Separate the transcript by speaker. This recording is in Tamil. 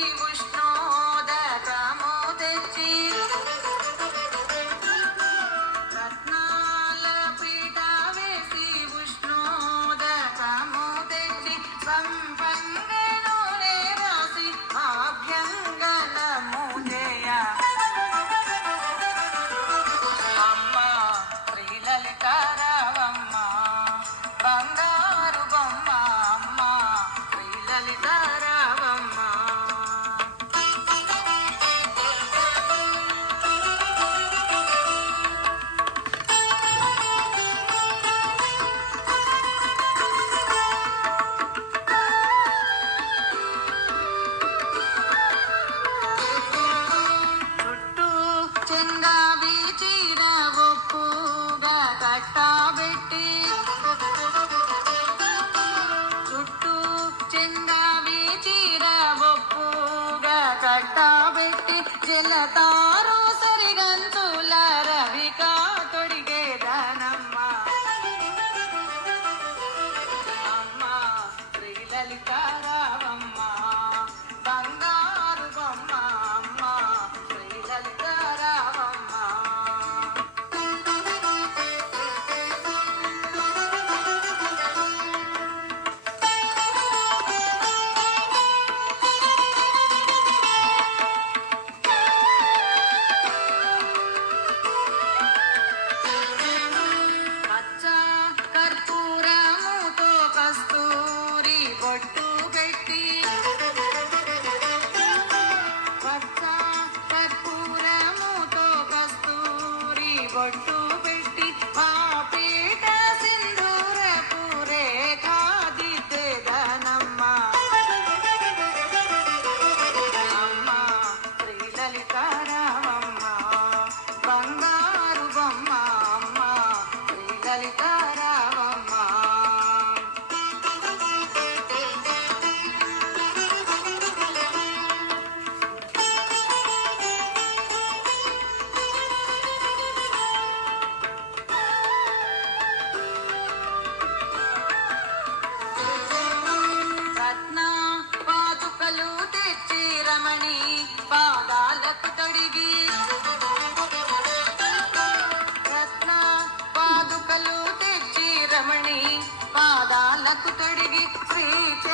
Speaker 1: muy. आटा बेटे जलता ಕಪ್ಪು ತಡೆಗೆ ಶ್ರೀ